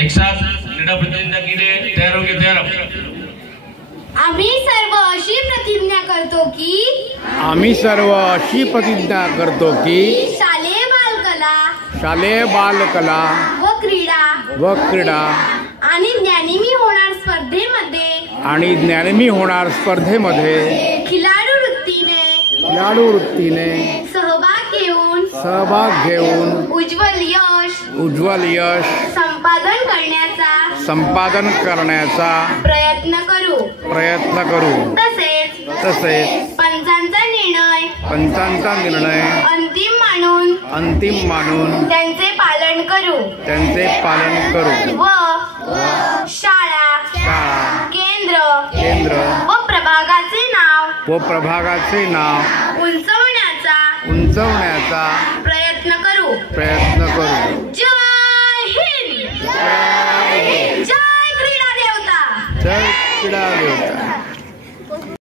एक साथ क्रीडा प्रतिनिधित्व केले तयार हो गए तयार आम्ही सर्व अशी प्रतिज्ञा करतो की शालेय बालकला व क्रीडा आणि ज्ञानमी होणार स्पर्धेमध्ये खिलाडू वृत्तीने सहभाग घेऊन उज्ज्वल यश संपादन करण्याचा प्रयत्न करू तसेच पंचांचा निर्णय अंतिम मानून त्यांचे पालन करू व शाळा केंद्र व प्रभागाचे नाव उंचवण्याचा प्रयत्न करू जय हिंद जय क्रीडा देवता